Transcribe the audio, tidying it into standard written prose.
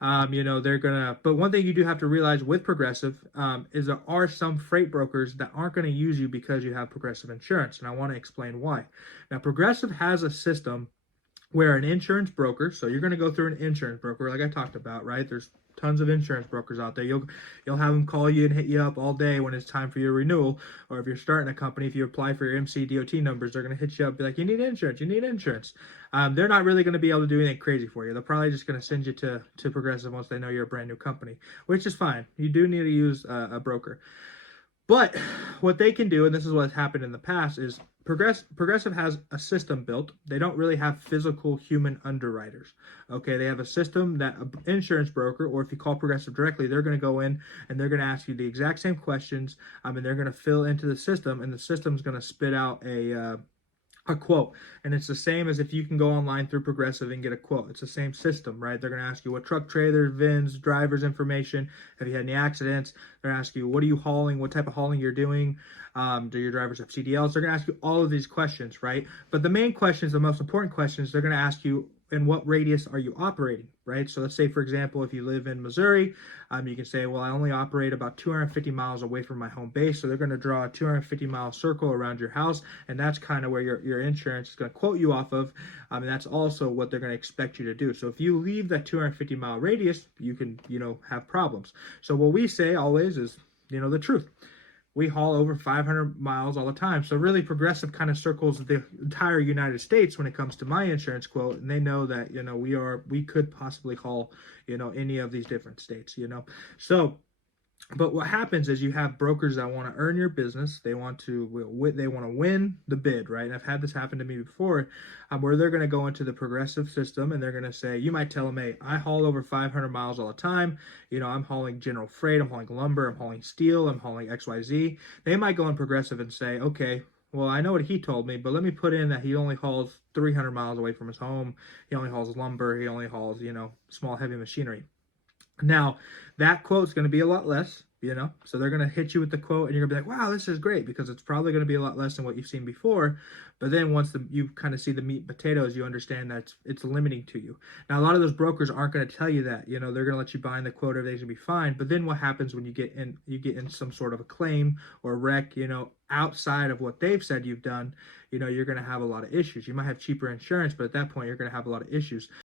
they're gonna, but one thing you do have to realize with Progressive is there are some freight brokers that aren't going to use you because you have Progressive insurance. And I want to explain why. Now, Progressive has a system where an insurance broker, so you're going to go through an insurance broker like I talked about, right? There's tons of insurance brokers out there. You'll have them call you and hit you up all day when it's time for your renewal, or if you're starting a company, if you apply for your MC DOT numbers, they're going to hit you up, be like, you need insurance, you need insurance. They're not really going to be able to do anything crazy for you. They're probably just going to send you to Progressive once they know you're a brand new company, which is fine. You do need to use a broker. But what they can do, and this is what has happened in the past, is Progressive has a system built. They don't really have physical human underwriters. Okay, they have a system that an insurance broker, or if you call Progressive directly, they're going to go in and they're going to ask you the exact same questions, and they're going to fill into the system, and the system's going to spit out a quote. And it's the same as if you can go online through Progressive and get a quote. It's the same system, right? They're going to ask you what truck, trailer, VINs, driver's information, have you had any accidents. They're going to ask you what are you hauling, what type of hauling you're doing, do your drivers have CDLs. They're going to ask you all of these questions, right? But the main questions, the most important questions, they're going to ask you, in what radius are you operating, right? So let's say, for example, if you live in Missouri, you can say, well, I only operate about 250 miles away from my home base. So they're going to draw a 250-mile circle around your house, and that's kind of where your insurance is going to quote you off of. And that's also what they're going to expect you to do. So if you leave that 250-mile radius, you can, have problems. So what we say always is, the truth. We haul over 500 miles all the time. So really Progressive kind of circles the entire United States when it comes to my insurance quote. And they know that, we could possibly haul, any of these different states, So, but what happens is you have brokers that want to earn your business. They want to win the bid, right? And I've had this happen to me before, where they're going to go into the Progressive system and they're going to say, you might tell them, hey, I haul over 500 miles all the time. I'm hauling general freight, I'm hauling lumber, I'm hauling steel, I'm hauling XYZ. They might go in Progressive and say, okay, well, I know what he told me, but let me put in that he only hauls 300 miles away from his home. He only hauls lumber. He only hauls, small heavy machinery. Now, that quote is going to be a lot less, so they're going to hit you with the quote and you're going to be like, wow, this is great, because it's probably going to be a lot less than what you've seen before. But then once you kind of see the meat and potatoes, you understand that it's limiting to you. Now, a lot of those brokers aren't going to tell you that, they're going to let you buy in the quote, everything's going to be fine. But then what happens when you get in some sort of a claim or wreck, outside of what they've said you've done, you're going to have a lot of issues. You might have cheaper insurance, but at that point, you're going to have a lot of issues.